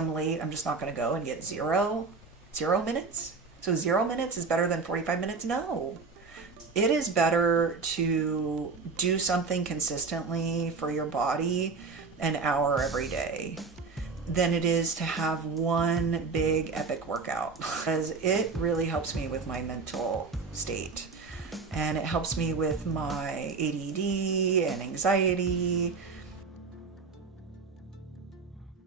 I'm late, I'm just not going to go and get zero minutes. So 0 minutes is better than 45 minutes? No. It is better to do something consistently for your body an hour every day than it is to have one big epic workout, because it really helps me with my mental state, and it helps me with my ADD and anxiety.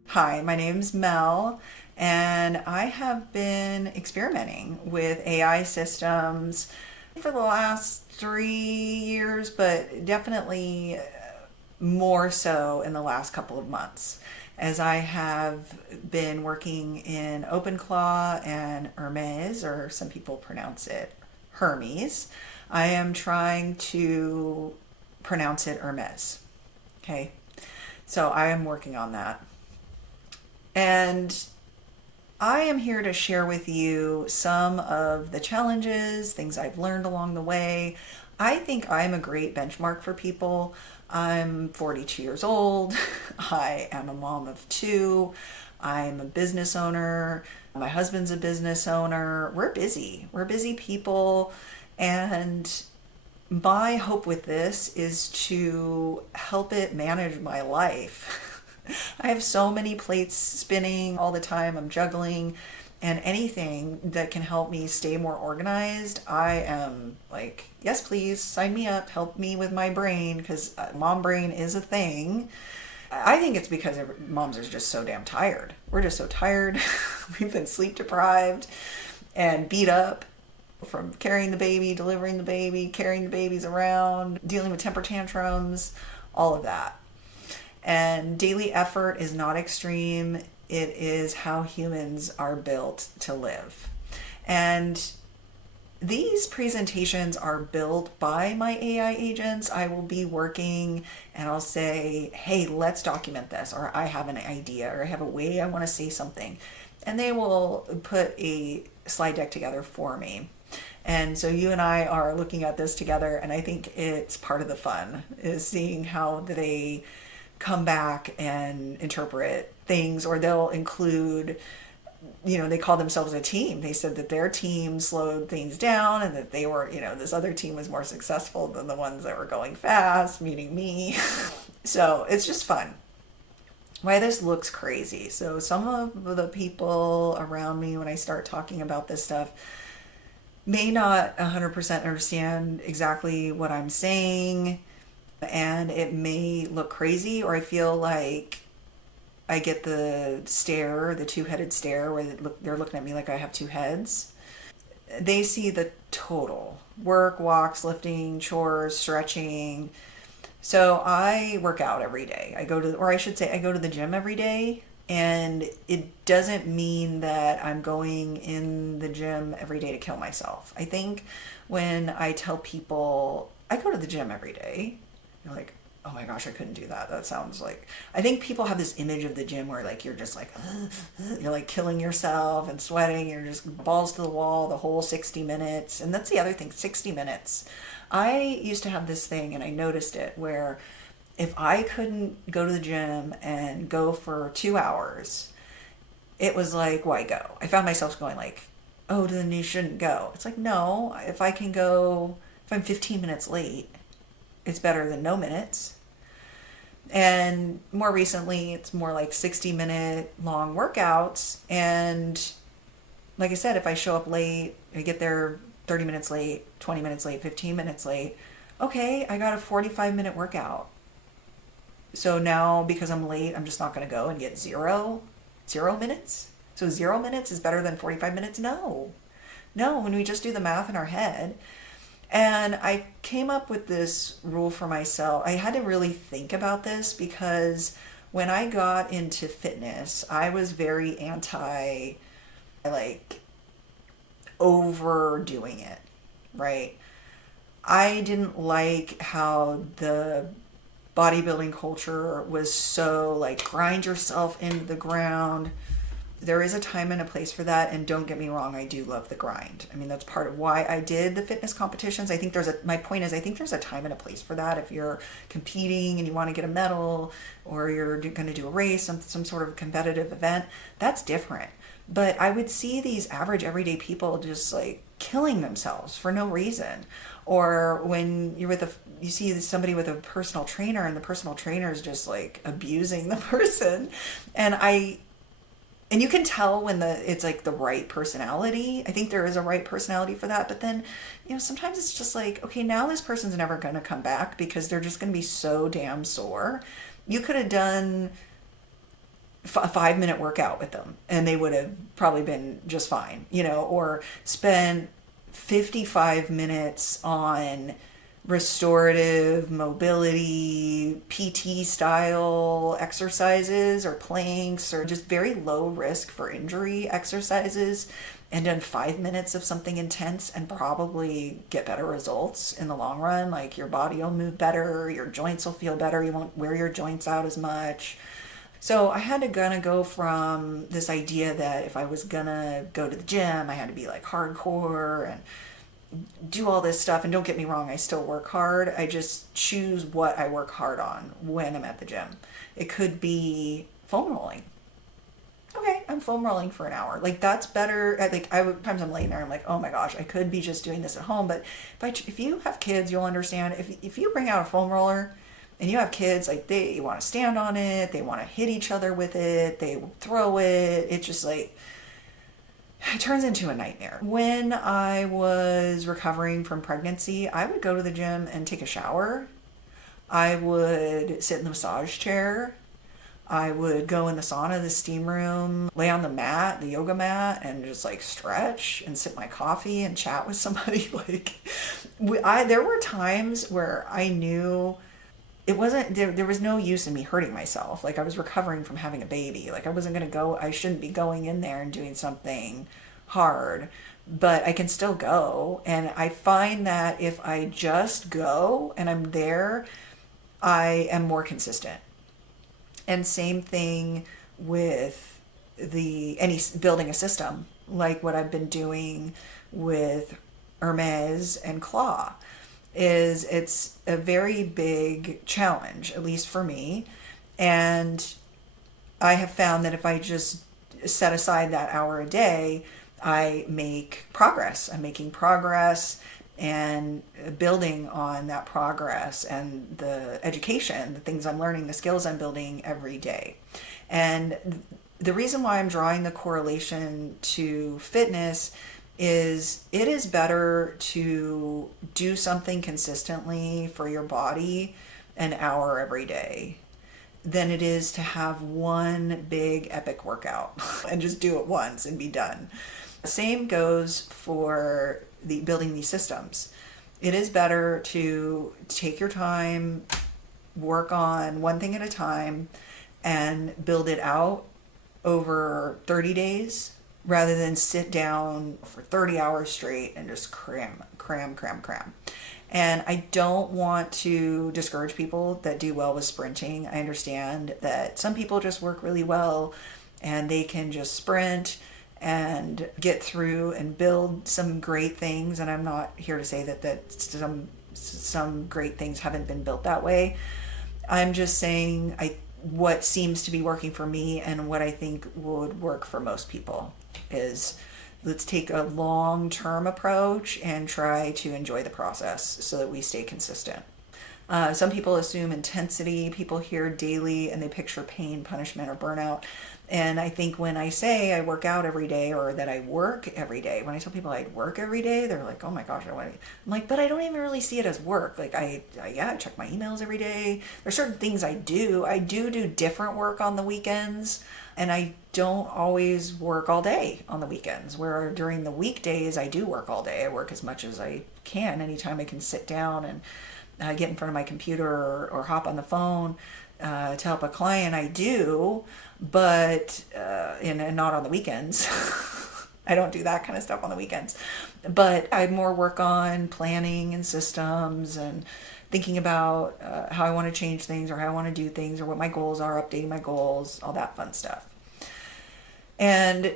Hi, my name's Mel, and I have been experimenting with AI systems for the last 3 years, but definitely more so in the last couple of months, as I have been working in OpenClaw and Hermes, or some people pronounce it Hermes. I am trying to pronounce it Hermes. Okay, so I am working on that. And I am here to share with you some of the challenges, things I've learned along the way. I think I'm a great benchmark for people. I'm 42 years old. I am a mom of two. I'm a business owner. My husband's a business owner. We're busy. We're busy people. And my hope with this is to help it manage my life. I have so many plates spinning all the time. I'm juggling, and anything that can help me stay more organized, I am like, yes, please sign me up. Help me with my brain, because mom brain is a thing. I think it's because moms are just so damn tired. We're just so tired. We've been sleep deprived and beat up from carrying the baby, delivering the baby, carrying the babies around, dealing with temper tantrums, all of that. And daily effort is not extreme. It is how humans are built to live. And these presentations are built by my AI agents. I will be working and I'll say, hey, let's document this, or I have an idea, or I have a way I want to say something. And they will put a slide deck together for me. And so you and I are looking at this together, and I think it's part of the fun, is seeing how they come back and interpret things, or they'll include, they call themselves a team. They said that their team slowed things down, and that they were, this other team was more successful than the ones that were going fast, meaning me. So it's just fun. Why this looks crazy. So some of the people around me, when I start talking about this stuff, may not 100% understand exactly what I'm saying, and it may look crazy, or I feel like I get the stare, the two-headed stare, where they're looking at me like I have two heads. They see the total: work, walks, lifting, chores, stretching. So I work out every day. I go to, or I should say, I go to the gym every day. And it doesn't mean that I'm going in the gym every day to kill myself. I think when I tell people I go to the gym every day, they're like, oh my gosh, I couldn't do that. That sounds like, I think people have this image of the gym where like you're just like, you're like killing yourself and sweating. You're just balls to the wall the whole 60 minutes. And that's the other thing, 60 minutes. I used to have this thing, and I noticed it, where if I couldn't go to the gym and go for 2 hours, it was like, why go? I found myself going like, oh, then you shouldn't go. It's like, no, if I can go, if I'm 15 minutes late, it's better than no minutes. And more recently, it's more like 60-minute long workouts. And like I said, if I show up late, I get there 30 minutes late, 20 minutes late, 15 minutes late, okay, I got a 45-minute workout. So now, because I'm late, I'm just not going to go and get zero minutes. So 0 minutes is better than 45 minutes? No. No, when we just do the math in our head. And I came up with this rule for myself. I had to really think about this, because when I got into fitness, I was very anti, like, overdoing it, right? I didn't like how the bodybuilding culture was so like grind yourself into the ground, there is a time and a place for that. And don't get me wrong, I do love the grind. I mean, that's part of why I did the fitness competitions. I think my point is, I think there's a time and a place for that. If you're competing and you want to get a medal, or you're going to do a race, some sort of competitive event, that's different. But I would see these average everyday people just like killing themselves for no reason. Or when you see somebody with a personal trainer, and the personal trainer is just like abusing the person. And you can tell when it's like the right personality. I think there is a right personality for that. But then, sometimes it's just like, okay, now this person's never going to come back because they're just going to be so damn sore. You could have done a 5-minute workout with them and they would have probably been just fine, or spend 55 minutes on restorative mobility, PT style exercises or planks, or just very low risk for injury exercises, and done 5 minutes of something intense and probably get better results in the long run. Like your body will move better, your joints will feel better, you won't wear your joints out as much. So I had to go from this idea that if I was gonna go to the gym, I had to be like hardcore and do all this stuff. And don't get me wrong, I still work hard. I just choose what I work hard on when I'm at the gym. It could be foam rolling. Okay, I'm foam rolling for an hour. Like that's better. Times I'm laying there, I'm like, oh my gosh, I could be just doing this at home. But if you have kids, you'll understand. If you bring out a foam roller, and you have kids, like they want to stand on it, they want to hit each other with it, they throw it. It's just like, it turns into a nightmare. When I was recovering from pregnancy, I would go to the gym and take a shower. I would sit in the massage chair. I would go in the sauna, the steam room, lay on the mat, the yoga mat, and just like stretch and sip my coffee and chat with somebody. There were times where I knew it wasn't there was no use in me hurting myself. Like I was recovering from having a baby. Like I shouldn't be going in there and doing something hard, but I can still go. And I find that if I just go and I'm there, I am more consistent. And same thing with building a system, like what I've been doing with Hermes and Claw. It's a very big challenge, at least for me. And I have found that if I just set aside that hour a day, I make progress. I'm making progress and building on that progress and the education, the things I'm learning, the skills I'm building every day. And the reason why I'm drawing the correlation to fitness is it is better to do something consistently for your body an hour every day than it is to have one big epic workout and just do it once and be done. Same goes for building these systems. It is better to take your time, work on one thing at a time, and build it out over 30 days rather than sit down for 30 hours straight and just cram. And I don't want to discourage people that do well with sprinting. I understand that some people just work really well and they can just sprint and get through and build some great things. And I'm not here to say that some great things haven't been built that way. I'm just saying what seems to be working for me and what I think would work for most people is let's take a long-term approach and try to enjoy the process so that we stay consistent. Some people assume intensity. People hear daily and they picture pain, punishment, or burnout. And I think when I say I work out every day or that I work every day, when I tell people I work every day, they're like, oh my gosh, I'm like, but I don't even really see it as work. Like I check my emails every day. There's certain things I do. I do different work on the weekends, and I don't always work all day on the weekends, where during the weekdays I do work all day. I work as much as I can. Anytime I can sit down and get in front of my computer or hop on the phone to help a client, I do, but and not on the weekends. I don't do that kind of stuff on the weekends. But I more work on planning and systems and thinking about how I want to change things or how I want to do things or what my goals are, updating my goals, all that fun stuff. And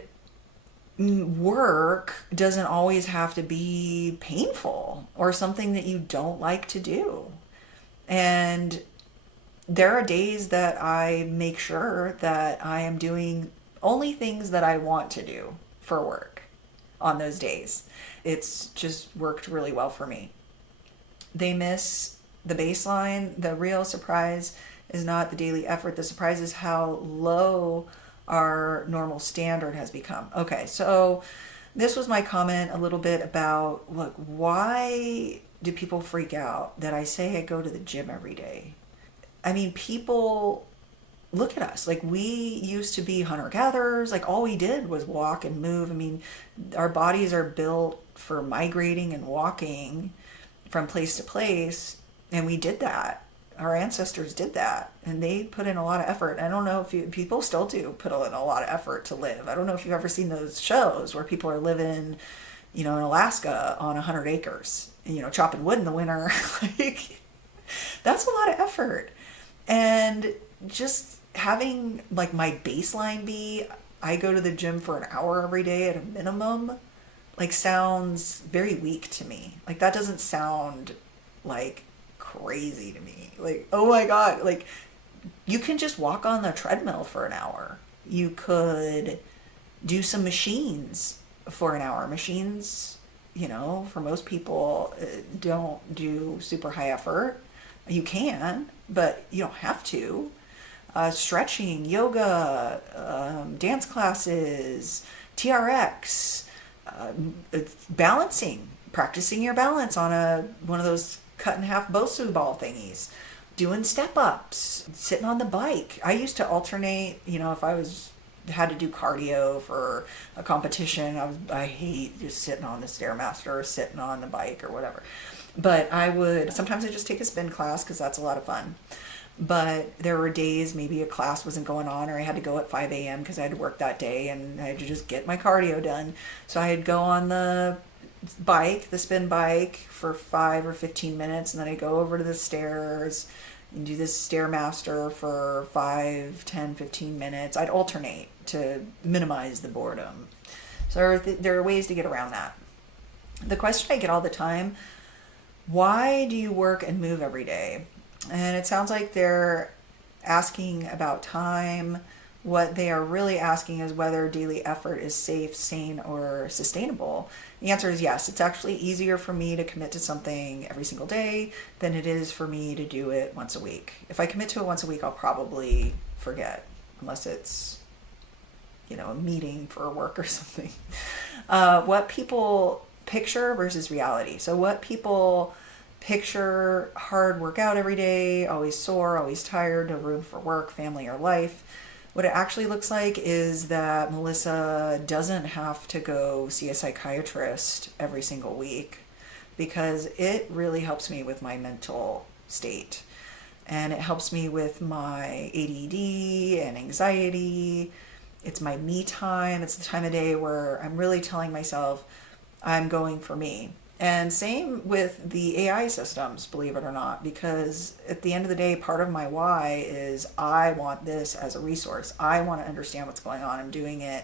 work doesn't always have to be painful or something that you don't like to do. And there are days that I make sure that I am doing only things that I want to do for work on those days. It's just worked really well for me. They miss the baseline. The real surprise is not the daily effort. The surprise is how low our normal standard has become. Okay, so this was my comment a little bit about, look, why do people freak out that I say I go to the gym every day? I mean, people look at us like we used to be hunter gatherers. Like all we did was walk and move. I mean, our bodies are built for migrating and walking from place to place, and we did that. Our ancestors did that, and they put in a lot of effort. I don't know if people still do put in a lot of effort to live. I don't know if you've ever seen those shows where people are living, in Alaska on 100 acres, chopping wood in the winter. Like, that's a lot of effort. And just having like my baseline be, I go to the gym for an hour every day at a minimum, like sounds very weak to me. Like that doesn't sound like crazy to me. Like, oh my God, like you can just walk on the treadmill for an hour. You could do some machines for an hour. Machines, for most people don't do super high effort. You can, but you don't have to. Stretching, yoga, dance classes, TRX, balancing, practicing your balance on one of those cut in half Bosu ball thingies, doing step ups, sitting on the bike. I used to alternate, if I had to do cardio for a competition. I hate just sitting on the Stairmaster or sitting on the bike or whatever. But sometimes I just take a spin class because that's a lot of fun. But there were days maybe a class wasn't going on or I had to go at 5 a.m. because I had to work that day and I had to just get my cardio done. So I'd go on the spin bike for 5 or 15 minutes, and then I'd go over to the stairs and do this Stairmaster for 5, 10, 15 minutes. I'd alternate to minimize the boredom. So there are ways to get around that. The question I get all the time, why do you work and move every day? And it sounds like they're asking about time. What they are really asking is whether daily effort is safe, sane, or sustainable. The answer is yes. It's actually easier for me to commit to something every single day than it is for me to do it once a week. If I commit to it once a week, I'll probably forget, unless it's, a meeting for work or something. What people picture versus reality. So what people picture, hard workout every day, always sore, always tired, no room for work, family, or life. What it actually looks like is that Melissa doesn't have to go see a psychiatrist every single week because it really helps me with my mental state. And it helps me with my ADD and anxiety. It's my me time. It's the time of day where I'm really telling myself I'm going for me. And same with the AI systems, believe it or not, because at the end of the day, part of my why is I want this as a resource. I want to understand what's going on. I'm doing it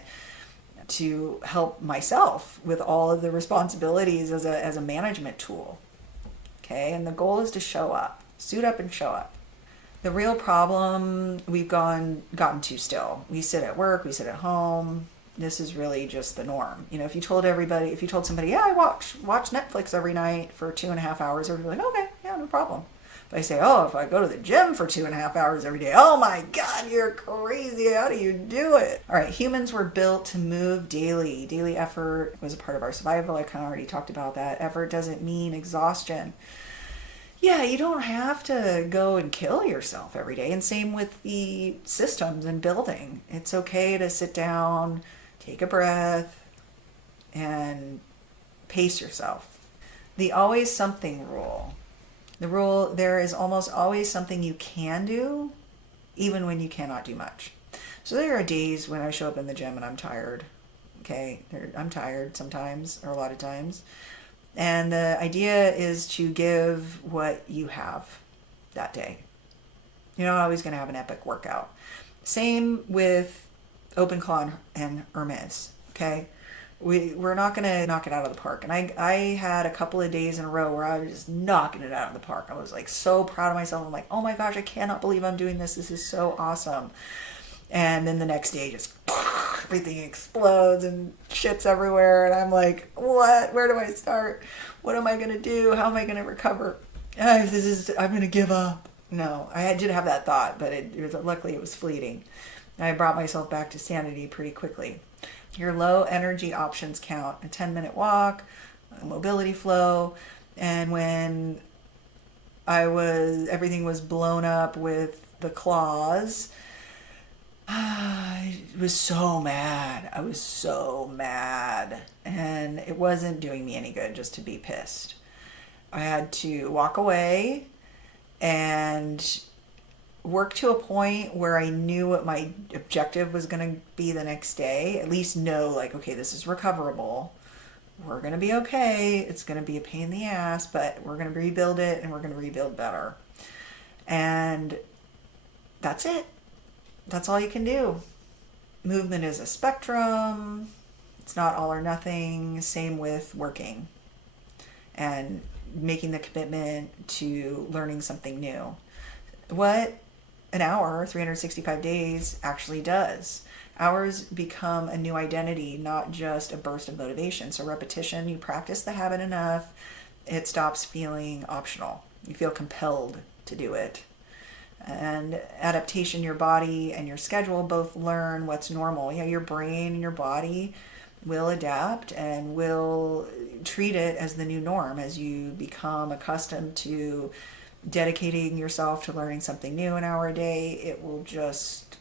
to help myself with all of the responsibilities as a management tool. Okay, and the goal is to show up, suit up and show up. The real problem we've gotten to still. We sit at work, we sit at home. This is really just the norm. If you told somebody, yeah, I watch Netflix every night for 2.5 hours, everybody's like, okay, yeah, no problem. But I say, oh, if I go to the gym for 2.5 hours every day, oh my God, you're crazy. How do you do it? All right, humans were built to move daily. Daily effort was a part of our survival. I kind of already talked about that. Effort doesn't mean exhaustion. Yeah, you don't have to go and kill yourself every day. And same with the systems and building. It's okay to sit down, take a breath, and pace yourself. The always something rule. The rule, there is almost always something you can do, even when you cannot do much. So there are days when I show up in the gym and I'm tired. Okay, I'm tired sometimes, or a lot of times. And the idea is to give what you have that day. You're not always going to have an epic workout. Same with Open Claw and Hermes. Okay. We're not going to knock it out of the park. And I had a couple of days in a row where I was just knocking it out of the park. I was like so proud of myself. I'm like, oh my gosh, I cannot believe I'm doing this. This is so awesome. And then the next day, just everything explodes and shit's everywhere. And I'm like, what? Where do I start? What am I going to do? How am I going to recover? I'm going to give up. No, I did have that thought, but luckily it was fleeting. I brought myself back to sanity pretty quickly. Your low energy options count: a 10-minute walk, a mobility flow. And when everything was blown up with the claws, I was so mad. I was so mad. And it wasn't doing me any good just to be pissed. I had to walk away and work to a point where I knew what my objective was going to be the next day. At least know, like, okay, this is recoverable. We're going to be okay. It's going to be a pain in the ass, but we're going to rebuild it, and we're going to rebuild better. And that's it. That's all you can do. Movement is a spectrum. It's not all or nothing. Same with working and making the commitment to learning something new. What an hour, 365 days actually does. Hours become a new identity, not just a burst of motivation. So repetition, you practice the habit enough, it stops feeling optional. You feel compelled to do it. And adaptation, your body and your schedule both learn what's normal. Your brain and your body will adapt and will treat it as the new norm as you become accustomed to dedicating yourself to learning something new an hour a day. It will just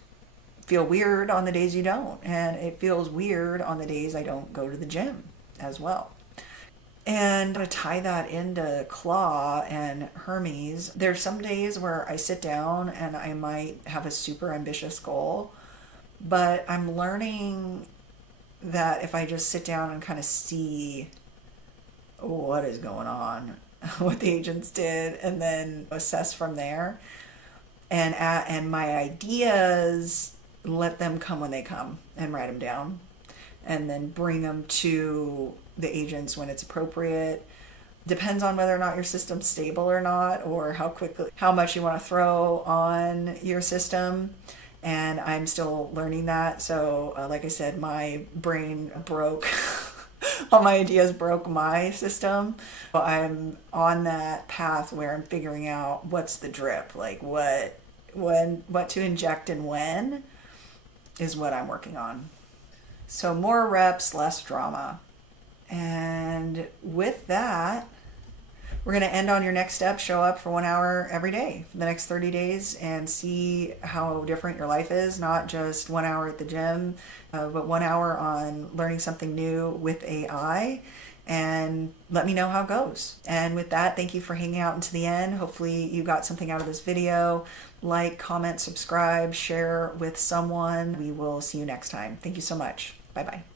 feel weird on the days you don't. And it feels weird on the days I don't go to the gym as well. And to tie that into Claw and Hermes, there's some days where I sit down and I might have a super ambitious goal, but I'm learning that if I just sit down and kind of see what is going on, what the agents did, and then assess from there, and my ideas, let them come when they come, and write them down, and then bring them to the agents when it's appropriate. Depends on whether or not your system's stable or not, or how much you want to throw on your system. And I'm still learning that. So like I said, my brain broke. All my ideas broke my system. But I'm on that path where I'm figuring out what's the drip, like what to inject and when is what I'm working on. So more reps, less drama. And with that, we're going to end on your next step. Show up for 1 hour every day for the next 30 days and see how different your life is. Not just 1 hour at the gym, but 1 hour on learning something new with AI. And let me know how it goes. And with that, thank you for hanging out until the end. Hopefully you got something out of this video. Like, comment, subscribe, share with someone. We will see you next time. Thank you so much. Bye-bye.